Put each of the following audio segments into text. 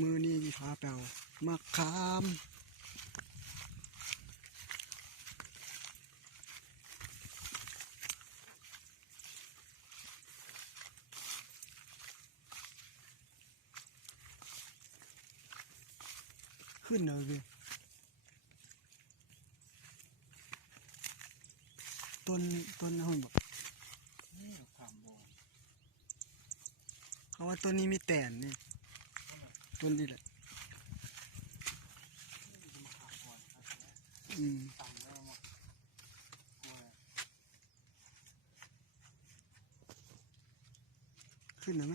มือนี่พาเปล่ามาขามขึ้นเลยพี่ต้นนะหุ่นบอกเขาว่าต้นนี้มีแตนนี่ต้นนี้แหละขึ้นเลยไหม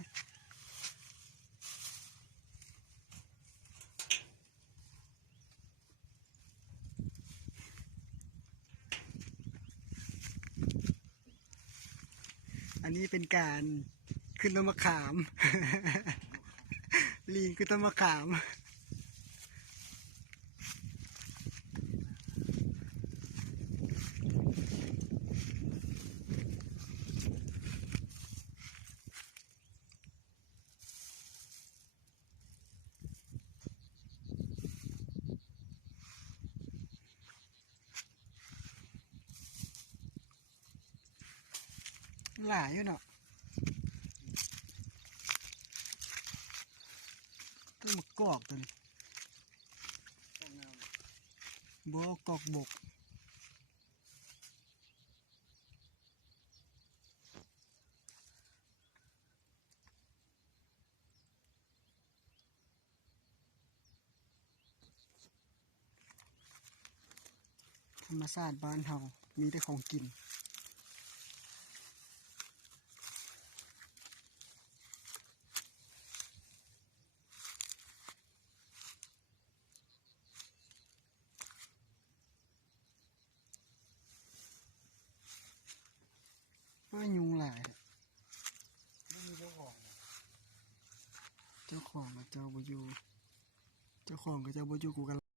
อันนี้เป็นการขึ้นต้นมะขาม ลิงขึ้นต้นมะขามหลายอยู่เนาะต้นมะกอกตัวนี้บ่กอกบกธรรมชาติบ้านเฮามีแต่ของกินว่ายุงหลายเจ้าของกับเจ้าบ่อยู่เจ้าของกับเจ้าบ่อยู่กูกัน